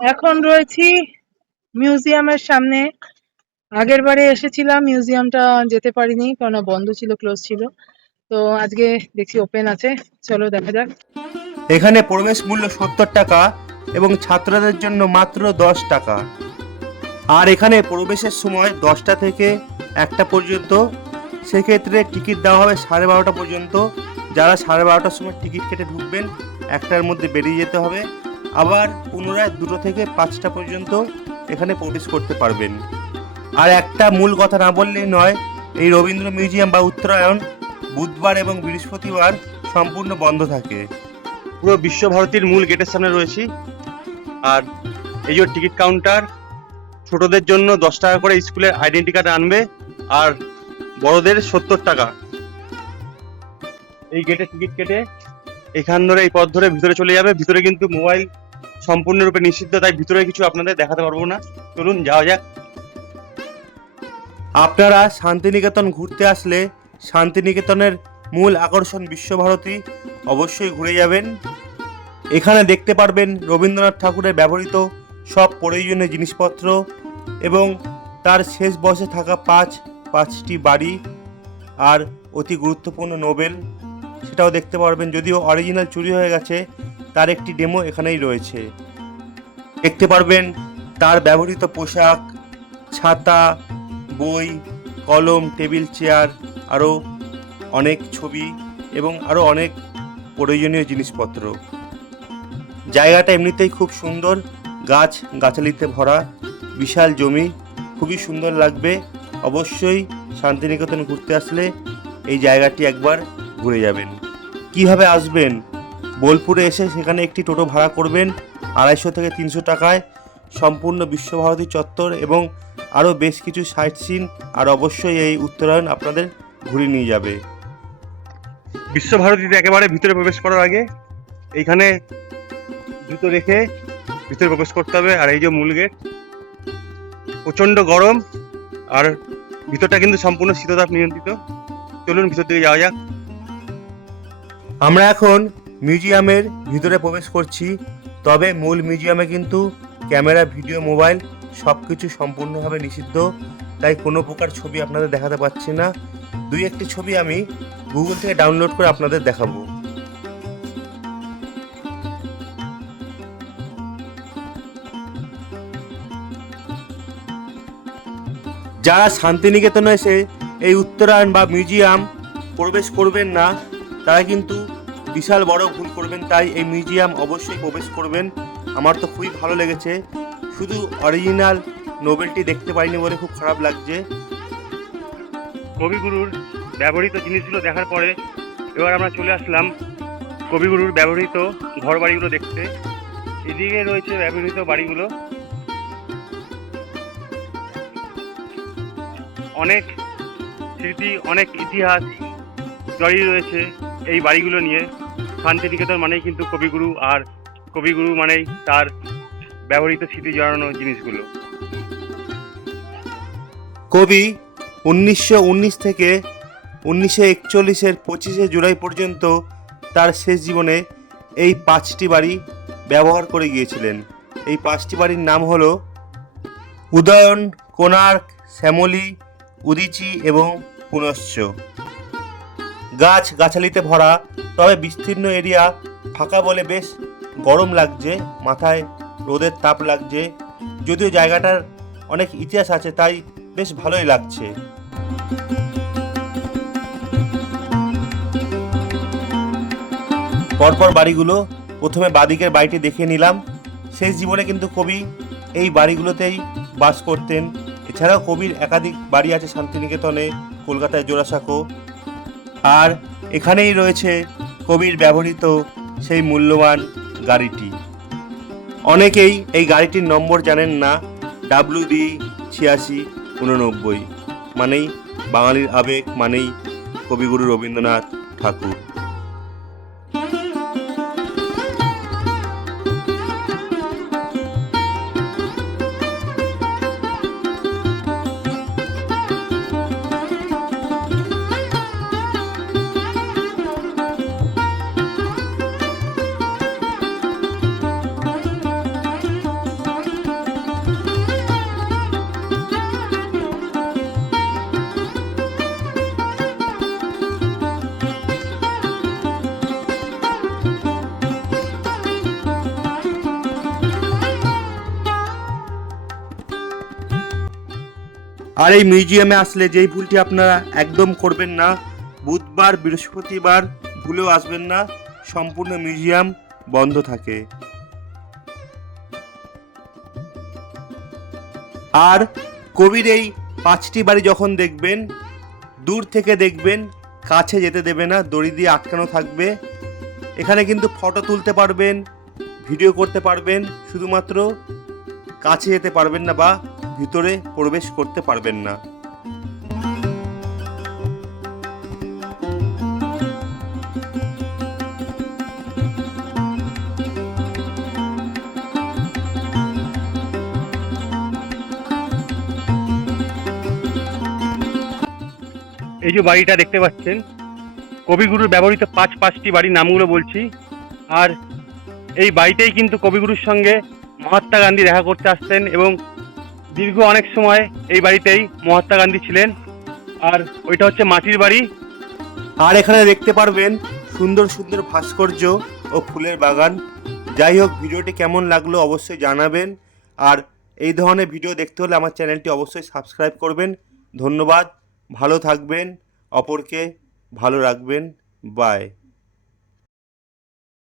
এখন রয়েছি মিউজিয়ামের সামনে। আগের বারে এসেছিলাম, মিউজিয়ামটা যেতে পারিনি কারণ বন্ধ ছিল, ক্লোজ ছিল। তো আজকে দেখছি ওপেন আছে, চলো দেখা যাক। এখানে প্রবেশ মূল্য সত্তর টাকা এবং ছাত্রদের জন্য মাত্র দশ টাকা। আর এখানে প্রবেশের সময় দশটা থেকে একটা পর্যন্ত। সেক্ষেত্রে টিকিট দেওয়া হবে সাড়ে বারোটা পর্যন্ত। যারা সাড়ে বারোটার সময় টিকিট কেটে ঢুকবেন, একটার মধ্যে বেরিয়ে যেতে হবে। আবার পুনরায় দুটো থেকে পাঁচটা পর্যন্ত এখানে প্রবেশ করতে পারবেন। আর একটা মূল কথা না বললেই নয়, এই রবীন্দ্র মিউজিয়াম বা উত্তরায়ণ বুধবার এবং বৃহস্পতিবার সম্পূর্ণ বন্ধ থাকে। পুরো বিশ্বভারতীর মূল গেটের সামনে রয়েছি। আর এই যে টিকিট কাউন্টার, ছোটদের জন্য দশ টাকা করে স্কুলের আইডেন্টি কার্ড আনবে আর বড়দের সত্তর টাকা। এই গেটে টিকিট কেটে এখান ধরে, এই পথ ধরে ভিতরে চলে যাবে। ভিতরে কিন্তু মোবাইল সম্পূর্ণরূপে নিষিদ্ধ, তাই ভিতরে কিছু আপনাদের দেখাতে পারব না। চলুন, যাওয়া যাক। আপনারা শান্তিনিকেতন ঘুরতে আসলে শান্তিনিকেতনের মূল আকর্ষণ বিশ্বভারতী, অবশ্যই ঘুরে যাবেন। এখানে দেখতে পারবেন রবীন্দ্রনাথ ঠাকুরের ব্যবহৃত সব প্রয়োজনীয় জিনিসপত্র এবং তার শেষ বয়সে থাকা পাঁচ, পাঁচটি বাড়ি আর অতি গুরুত্বপূর্ণ নোবেল। সেটাও দেখতে পারবেন। যদিও অরিজিনাল চুরি হয়ে গেছে, তার একটি ডেমো এখানেই রয়েছে। দেখতে পারবেন, তার ব্যবহৃত পোশাক, ছাতা, বই, কলম, টেবিল, চেয়ার, আরও অনেক ছবি এবং আরও অনেক প্রয়োজনীয় জিনিসপত্র। জায়গাটা এমনিতেই খুব সুন্দর, গাছ গাছালিতে ভরা, বিশাল জমি, খুবই সুন্দর লাগবে। অবশ্যই শান্তিনিকেতন ঘুরতে আসলে এই জায়গাটি একবার ঘুরে যাবেন। কীভাবে আসবেন? বোলপুরে এসে সেখানে একটি টোটো ভাড়া করবেন আড়াইশো থেকে তিনশো টাকায়। সম্পূর্ণ বিশ্বভারতী চত্বর এবং আরও বেশ কিছু সাইট সিন আর অবশ্যই এই উত্তরায়ণ আপনাদের ঘুরে নিয়ে যাবে। বিশ্বভারতীতে একেবারে ভিতরে প্রবেশ করার আগে এইখানে জুতো রেখে ভিতরে প্রবেশ করতে হবে আর এই যে মূল গেট। প্রচণ্ড গরম আর ভিতরটা কিন্তু সম্পূর্ণ শীততাপ নিয়ন্ত্রিত। চলুন ভিতর দিকে যাওয়া যাক। আমরা এখন মিউজিয়ামের ভিতরে প্রবেশ করছি, তবে মূল মিউজিয়ামে কিন্তু ক্যামেরা, ভিডিও, মোবাইল সব কিছু সম্পূর্ণভাবে নিষিদ্ধ। তাই কোনো প্রকার ছবি আপনাদের দেখাতে পাচ্ছি না। দুই একটি ছবি আমি গুগল থেকে ডাউনলোড করে আপনাদের দেখাবো। যারা শান্তিনিকেতনে এসে এই উত্তরায়ণ বা মিউজিয়াম প্রবেশ করবেন না তারা কিন্তু বিশাল বড় ভুল করবেন, তাই এই মিউজিয়াম অবশ্যই প্রবেশ করবেন। আমার তো খুবই ভালো লেগেছে। শুধু অরিজিনাল নোবেলটি দেখতে পাইনি বলে খুব খারাপ লাগছে। কবিগুরুর ব্যবহৃত জিনিসগুলো দেখার পরে এবার আমরা চলে আসলাম কবিগুরুর ব্যবহৃত ঘর বাড়িগুলো দেখতে। এদিকে রয়েছে ব্যবহৃত বাড়িগুলো। অনেক স্মৃতি, অনেক ইতিহাস জড়িয়ে রয়েছে। এই বাড়িগুলো নিয়ে শান্তিনিকেতন মানেই কিন্তু কবিগুরু আর কবিগুরু মানেই তার ব্যবহৃত স্মৃতি জড়ানো জিনিসগুলো। কবি উনিশশো উনিশ থেকে উনিশশো একচল্লিশের পঁচিশে জুলাই পর্যন্ত তার শেষ জীবনে এই পাঁচটি বাড়ি ব্যবহার করে গিয়েছিলেন। এই পাঁচটি বাড়ির নাম হল উদয়ন, কোণার্ক, শ্যামলী, উদিচি এবং পুনশ্চ। গাছ গাছালিতে ভরা, তবে বিস্তীর্ণ এরিয়া ফাঁকা বলে বেশ গরম লাগছে, মাথায় রোদের তাপ লাগছে। যদিও জায়গাটার অনেক ইতিহাস আছে, তাই বেশ ভালোই লাগছে। পরপর বাড়িগুলো প্রথমে বাদিকের বাড়িটি দেখে নিলাম। শেষ জীবনে কিন্তু কবি এই বাড়িগুলোতেই বাস করতেন। এছাড়াও কবির একাধিক বাড়ি আছে শান্তিনিকেতনে, কলকাতায় জোড়াসাঁকো আর এখানেই রয়েছে কবির ব্যবহৃত সেই মূল্যবান গাড়িটি। অনেকেই এই গাড়িটির নম্বর জানেন না ডাব্লু ডি ছিয়াশি উননব্বই, মানেই বাঙালির আবেগ, মানেই কবিগুরু রবীন্দ্রনাথ ঠাকুর। আর এই মিউজিয়ামে আসলে যেই ভুলটি আপনারা একদম করবেন না, বুধবার, বৃহস্পতিবার ভুলেও আসবেন না, সম্পূর্ণ মিউজিয়াম বন্ধ থাকে। আর কবির এই পাঁচটি বাড়ি যখন দেখবেন, দূর থেকে দেখবেন, কাছে যেতে দেবে না, দড়ি দিয়ে আটকানো থাকবে, এখানে কিন্তু ফটো তুলতে পারবেন, ভিডিও করতে পারবেন, শুধুমাত্র কাছে যেতে পারবেন না বা ভিতরে প্রবেশ করতে পারবেন না। এই যে বাড়িটা দেখতে পাচ্ছেন কবিগুরুর ব্যবহৃত পাঁচ পাঁচটি বাড়ির নামগুলো বলছি। আর এই বাড়িতেই কিন্তু কবিগুরুর সঙ্গে মহাত্মা গান্ধী দেখা করতে আসতেন এবং দীর্ঘ অনেক সময় এই বাড়িতেই মহাত্মা গান্ধী ছিলেন। আর ওইটা হচ্ছে মাটির বাড়ি। আর এখানে দেখতে পারবেন সুন্দর সুন্দর ভাস্কর্য ও ফুলের বাগান। যাই হোক, ভিডিওটি কেমন লাগল অবশ্যই জানাবেন। আর এই ধরনের ভিডিও দেখতে হলে আমার চ্যানেলটি অবশ্যই সাবস্ক্রাইব করবেন। ধন্যবাদ, ভালো থাকবেন, অপরকে ভালো রাখবেন। বাই।